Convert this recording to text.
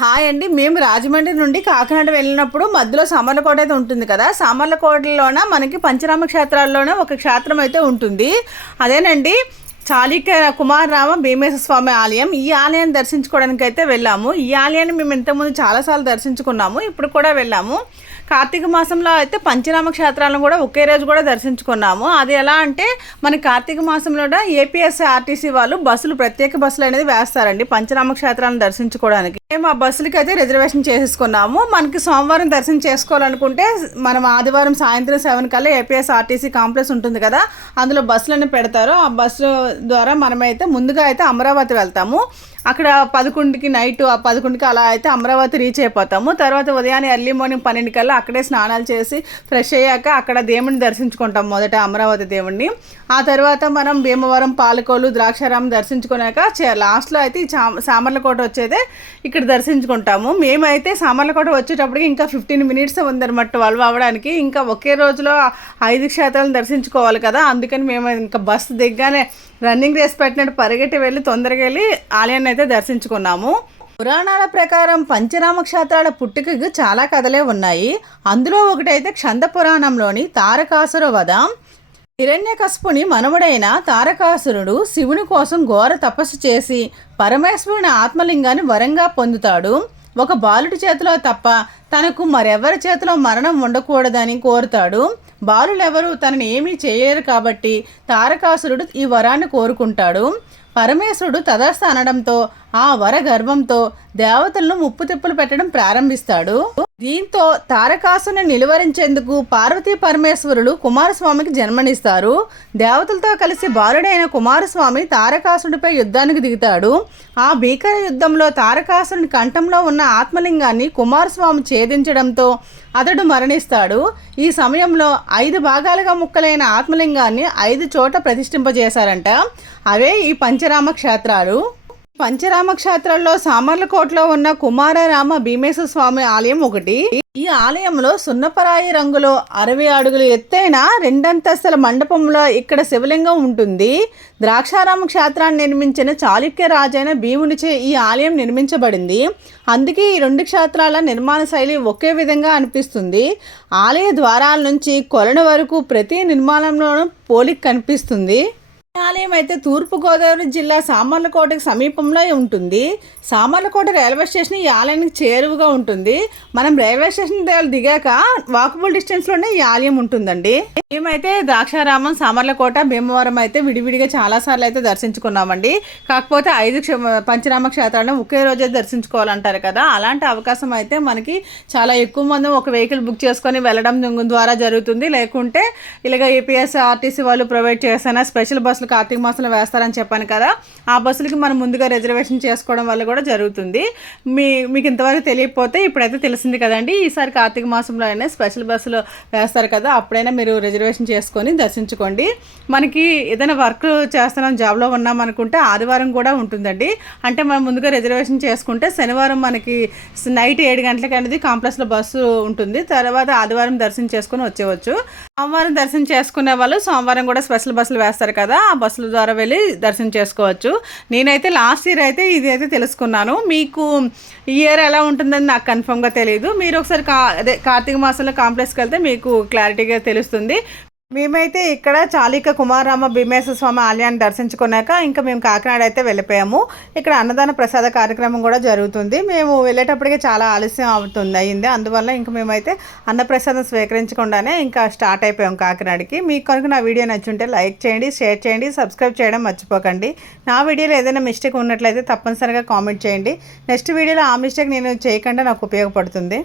Hi అండి. మేము రాజమండ్రి నుండి కాకినాడ వెళ్ళినప్పుడు మధ్యలో సామర్లకోట అయితే ఉంటుంది కదా. సామర్లకోటలోన మనకి పంచరామ క్షేత్రాల్లోనే ఒక క్షేత్రం అయితే ఉంటుంది. అదేనండి చాళుక్య కుమారరామ భీమేశ్వర స్వామి ఆలయం. ఈ ఆలయాన్ని దర్శించుకోవడానికి అయితే వెళ్ళాము. ఈ ఆలయాన్ని మేము ఇంతకుముందు చాలాసార్లు దర్శించుకున్నాము, ఇప్పుడు కూడా వెళ్ళాము. కార్తీక మాసంలో అయితే పంచరామ క్షేత్రాలను కూడా ఒకే రోజు కూడా దర్శించుకున్నాము. అది ఎలా అంటే మన కార్తీక మాసంలో ఏపీఎస్ఆర్టీసీ వాళ్ళు బస్సులు, ప్రత్యేక బస్సులు అనేది వేస్తారండి పంచరామ క్షేత్రాలను దర్శించుకోవడానికి. మేము ఆ బస్సులకి అయితే రిజర్వేషన్ చేసేసుకున్నాము. మనకి సోమవారం దర్శనం చేసుకోవాలనుకుంటే మనం ఆదివారం సాయంత్రం 7 కల్లా ఏపీఎస్ఆర్టీసీ కాంప్లెక్స్ ఉంటుంది కదా, అందులో బస్సులన్నీ పెడతారు. ఆ బస్సు ద్వారా మనమైతే ముందుగా అయితే అమరావతి వెళ్తాము. అక్కడ 11కి నైట్ 11కి అలా అయితే అమరావతి రీచ్ అయిపోతాము. తర్వాత ఉదయాన్నే ఎర్లీ మార్నింగ్ 12 కల్లా అక్కడే స్నానాలు చేసి ఫ్రెష్ అయ్యాక అక్కడ దేవుడిని దర్శించుకుంటాం, మొదట అమరావతి దేవుడిని. ఆ తర్వాత మనం భీమవరం, పాలకోలు, ద్రాక్షారామం దర్శించుకున్నాక లాస్ట్లో అయితే ఈ సామర్లకోట వచ్చేదే ఇక్కడ దర్శించుకుంటాము. మేమైతే సామర్లకోట వచ్చేటప్పటికి ఇంకా 15 మినిట్స్ ఉందన్నమాట 12 అవ్వడానికి. ఇంకా ఒకే రోజులో 5 క్షేత్రాలను దర్శించుకోవాలి కదా, అందుకని మేము ఇంకా బస్సు దిగ్గానే రన్నింగ్ రేస్ పెట్టినట్టు పరిగెట్టి వెళ్ళి తొందరగా వెళ్ళి ఆలయాన్ని అయితే దర్శించుకున్నాము. పురాణాల ప్రకారం పంచరామ క్షేత్రాల పుట్టుకకు చాలా కథలే ఉన్నాయి. అందులో ఒకటైతే క్షంద పురాణంలోని తారకాసుర వధ. హిరణ్యకశిపుని మనవడైన తారకాసురుడు శివుని కోసం ఘోర తపస్సు చేసి పరమేశ్వరుని ఆత్మలింగాన్ని వరంగా పొందుతాడు. ఒక బాలుడి చేతిలో తప్ప తనకు మరెవరి చేతిలో మరణం ఉండకూడదని కోరుతాడు. బాలులెవరూ తనని ఏమీ చేయలేరు కాబట్టి తారకాసురుడు ఈ వరాన్ని కోరుకుంటాడు. పరమేశ్వరుడు తదస్థ అనడంతో ఆ వర గర్వంతో దేవతలను ముప్పు తిప్పులు పెట్టడం ప్రారంభిస్తాడు. దీంతో తారకాసుని నిలువరించేందుకు పార్వతీ పరమేశ్వరుడు కుమారస్వామికి జన్మనిస్తారు. దేవతలతో కలిసి బాలుడైన కుమారస్వామి తారకాసుడిపై యుద్ధానికి దిగుతాడు. ఆ భీకర యుద్ధంలో తారకాసుని కంఠంలో ఉన్న ఆత్మలింగాన్ని కుమారస్వామి ఛేదించడంతో అతడు మరణిస్తాడు. ఈ సమయంలో 5 భాగాలుగా ముక్కలైన ఆత్మలింగాన్ని 5 చోట ప్రతిష్ఠింపజేశారంట. అవే ఈ పంచరామ క్షేత్రాలు. పంచరామ క్షేత్రాల్లో సామర్లకోటలో ఉన్న కుమారరామ భీమేశ్వర స్వామి ఆలయం ఒకటి. ఈ ఆలయంలో సున్నపరాయి రంగులో 60 అడుగులు ఎత్తైన 2 అంతస్తుల మండపంలో ఇక్కడ శివలింగం ఉంటుంది. ద్రాక్షారామ క్షేత్రాన్ని నిర్మించిన చాళుక్య రాజైన భీమునిచే ఈ ఆలయం నిర్మించబడింది. అందుకే ఈ 2 క్షేత్రాల నిర్మాణ శైలి ఒకే విధంగా అనిపిస్తుంది. ఆలయ ద్వారాల నుంచి కొలను వరకు ప్రతి నిర్మాణంలోనూ పోలిక కనిపిస్తుంది. ఆలయం అయితే తూర్పుగోదావరి జిల్లా సామర్లకోటకు సమీపంలో ఉంటుంది. సామర్లకోట రైల్వే స్టేషన్ ఈ ఆలయానికి చేరువుగా ఉంటుంది. మనం రైల్వే స్టేషన్ దిగాక వాకబుల్ డిస్టెన్స్లోనే ఈ ఆలయం ఉంటుందండి. మేమైతే ద్రాక్షారామం, సామర్లకోట, భీమవరం అయితే విడివిడిగా చాలాసార్లు అయితే దర్శించుకున్నామండి. కాకపోతే 5 పంచరామ క్షేత్రాలను ఒకే రోజే దర్శించుకోవాలంటారు కదా, అలాంటి అవకాశం అయితే మనకి చాలా ఎక్కువ మంది ఒక వెహికల్ బుక్ చేసుకొని వెళ్ళడం ద్వారా జరుగుతుంది. లేకుంటే ఇలాగ ఏపీఎస్ఆర్టీసీ వాళ్ళు ప్రొవైడ్ చేసిన స్పెషల్ బస్సులు కార్తీక మాసంలో వేస్తారని చెప్పాను కదా, ఆ బస్సులకి మనం ముందుగా రిజర్వేషన్ చేసుకోవడం వల్ల కూడా జరుగుతుంది. మీకు ఇంతవరకు తెలియకపోతే ఇప్పుడైతే తెలిసింది కదండి. ఈసారి కార్తీక మాసంలో అయినా స్పెషల్ బస్సులు వేస్తారు కదా, అప్పుడైనా మీరు రిజర్వేషన్ చేసుకొని దర్శించుకోండి. మనకి ఏదైనా వర్క్ చేస్తున్నాం, జాబ్లో ఉన్నాం అనుకుంటే ఆదివారం కూడా ఉంటుందండి. అంటే మనం ముందుగా రిజర్వేషన్ చేసుకుంటే శనివారం మనకి నైట్ 7 గంటలకి అనేది కాంప్లెక్స్లో బస్సు ఉంటుంది. తర్వాత ఆదివారం దర్శనం చేసుకొని వచ్చేవచ్చు. సోమవారం దర్శనం చేసుకునే వాళ్ళు సోమవారం కూడా స్పెషల్ బస్సులు వేస్తారు కదా, ఆ బస్సుల ద్వారా వెళ్ళి దర్శనం చేసుకోవచ్చు. నేనైతే లాస్ట్ ఇయర్ అయితే ఇది అయితే తెలుసుకున్నాను. మీకు ఈ ఇయర్ ఎలా ఉంటుందని నాకు కన్ఫర్మ్గా తెలియదు. మీరు ఒకసారి కార్తీక మాసంలో కాంప్లెక్స్కి వెళ్తే మీకు క్లారిటీగా తెలుస్తుంది. మేమైతే ఇక్కడ చాళుక్య కుమారరామ భీమేశ్వర స్వామి ఆలయాన్ని దర్శించుకున్నాక ఇంకా మేము కాకినాడ అయితే వెళ్ళిపోయాము. ఇక్కడ అన్నదాన ప్రసాద కార్యక్రమం కూడా జరుగుతుంది. మేము వెళ్ళేటప్పటికే చాలా ఆలస్యం అయింది. అందువల్ల ఇంకా మేమైతే అన్నప్రసాదం స్వీకరించకుండానే ఇంకా స్టార్ట్ అయిపోయాం కాకినాడకి. మీకు కనుక నా వీడియో నచ్చుంటే లైక్ చేయండి, షేర్ చేయండి, సబ్స్క్రైబ్ చేయడం మర్చిపోకండి. నా వీడియోలో ఏదైనా మిస్టేక్ ఉన్నట్లయితే తప్పనిసరిగా కామెంట్ చేయండి. నెక్స్ట్ వీడియోలో ఆ మిస్టేక్ నేను చేయకుండా నాకు ఉపయోగపడుతుంది.